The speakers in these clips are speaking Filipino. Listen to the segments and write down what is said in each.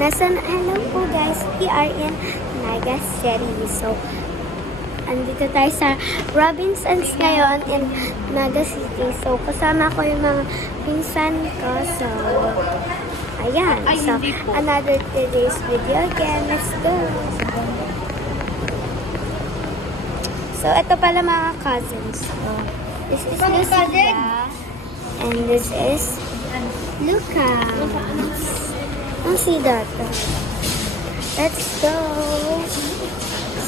Hello po guys, we are in Naga City. So, andito tayo sa Robinsons ngayon in Naga City. So, kasama ko yung mga pinsan ko. So, ayan. So, another today's video again. Let's go! So, ito pala mga cousins. So, this is Lucia. And this is Lucas. Ang si Data. Let's go!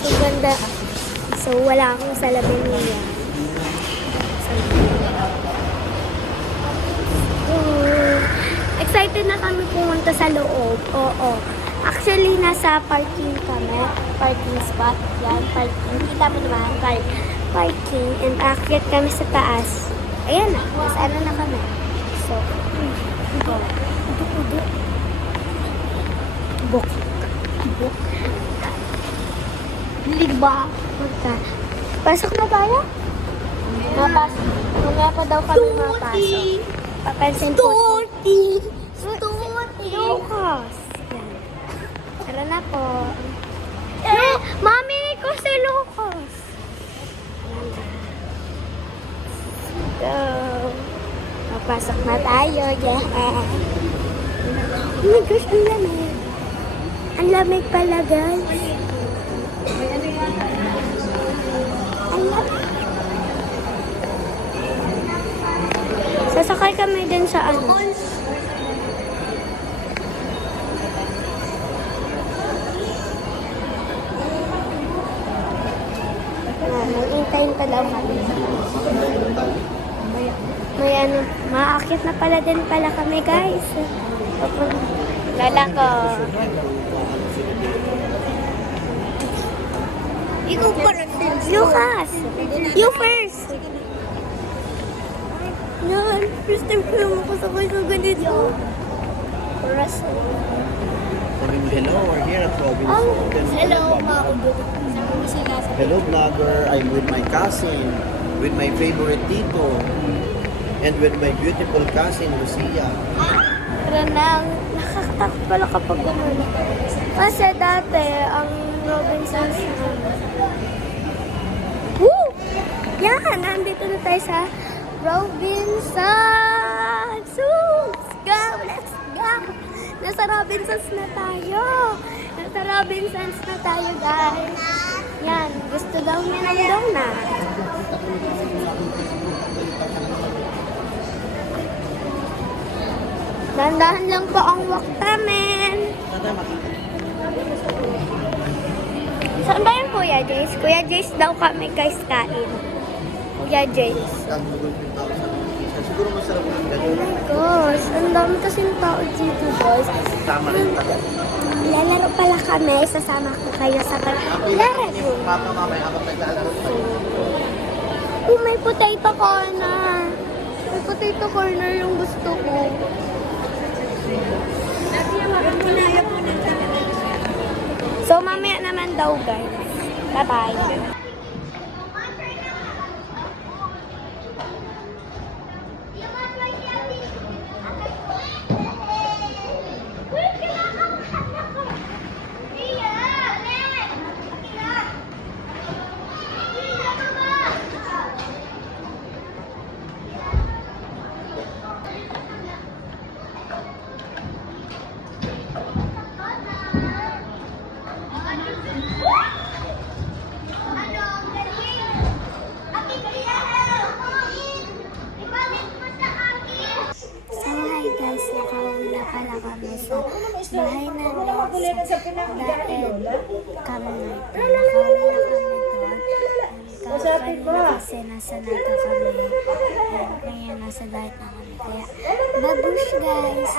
So, ganda. So, wala akong salamin niya. So, excited na kami pumunta sa loob. Oo. Actually, nasa parking kami. Parking spot. Yan, parking. Kita mo naman, parking. And aakyat kami sa taas. Ayan na. Mas ano na kami. So, go. Buk. Liba. Pasok na tayo? Mapasok. Mamaya pa daw kami mapasok. Papansin po. Storty. Lucas. Tara na po. Mami ko si Lucas. Go. Mapasok na tayo. Yeah. Oh my gosh, ang lamig. Ang lamig pala, guys. Ang lamig. Sasakay kami din sa ano. Hintayin pa daw kami. May ano, maakit na pala din pala kami, guys. Lala ko. Ikaw pa rin. Lucas! You first! Yan. First time ko yung makasakay sa ganito. Hello, we're here at Robinsons. Hello, Hello, vlogger. I'm with my cousin, with my favorite tito, and with my beautiful cousin, Lucia. Ranang, nakakatakot pala kapag gumano. Kasi dati, ang Robinsons. Woo! Yan! Nandito na tayo sa Robinsons! Let's go! Let's go! Nasa Robinsons na tayo! Nasa Robinsons na tayo, guys! Yan! Gusto daw niya ng donut. Dahan-dahan lang po ang walk namin. Saan ba yung Kuya Jace? Kuya Jace daw kami guys kain. Kuya Jace. Siguro masarap ang Oh my gosh, ang dami kasing tao dito guys. Tama rin tagal. Lalaro pala kami. Sasama ko kayo sa laro. Mamaya habang naglalaro tayo. Oh, may potato corner. May potato corner yung gusto ko. So, mamaya naman daw, guys. Bye-bye. Nakawala pala kami sa bahay namin sa dahil kami nakawala kami doon. Kasi nasa nato kami. Kaya nasa diet na kami. Kaya babush guys!